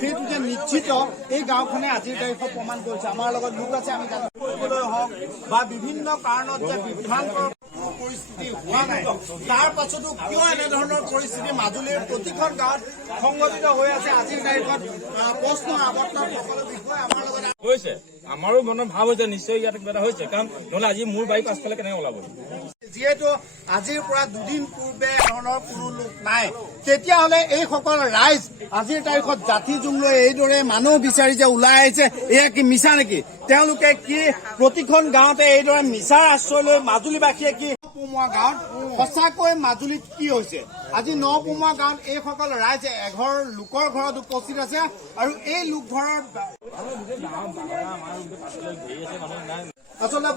সেইটো যে নিশ্চিত এই গাঁওখনে আজিৰ তাৰিখত প্ৰমাণ কৰিছে। আমাৰ লগত লোক আছে, আমি কৰিবলৈ হওক বা বিভিন্ন কাৰণত যে বিভ্ৰান্তৰ পৰিস্থিতি হোৱা নাই, তাৰ পাছতো কিয় এনেধৰণৰ পৰিস্থিতি মাজুলীৰ প্ৰতিখন গাঁৱত সংঘটিত হৈ আছে আজিৰ তাৰিখত প্ৰশ্ন আৱৰ্তন সকলো বিষয়ে আমাৰ লগত হৈছে। আমাৰো মনৰ ভাৱ হৈছে নিশ্চয় ইয়াত কিবা এটা হৈছে, কাৰণ নহলে আজি মোৰ বাৰী পাছফালে কেনেকে ওলাব। যিহেতু আজিৰ পৰা দুদিন পূৰ্বে এনেধৰণৰ কোনো লোক নাই, তেতিয়াহ'লে এইসকল ৰাইজ আজিৰ তাৰিখত জাতি জুম লৈ এইদৰে মানুহ বিচাৰি যে ওলাই আহিছে, এয়া কি মিছা নেকি? তেওঁলোকে কি প্ৰতিখন গাঁৱতে এইদৰে মিছাৰ আশ্ৰয় লৈ মাজুলীবাসীয়ে কি নপমোৱা গাঁৱত সঁচাকৈ মাজুলীত কি হৈছে? আজি নপমোৱা গাঁৱত এইসকল ৰাইজ এঘৰ লোকৰ ঘৰত উপস্থিত আছে আৰু এই লোক ঘৰৰ আচলতে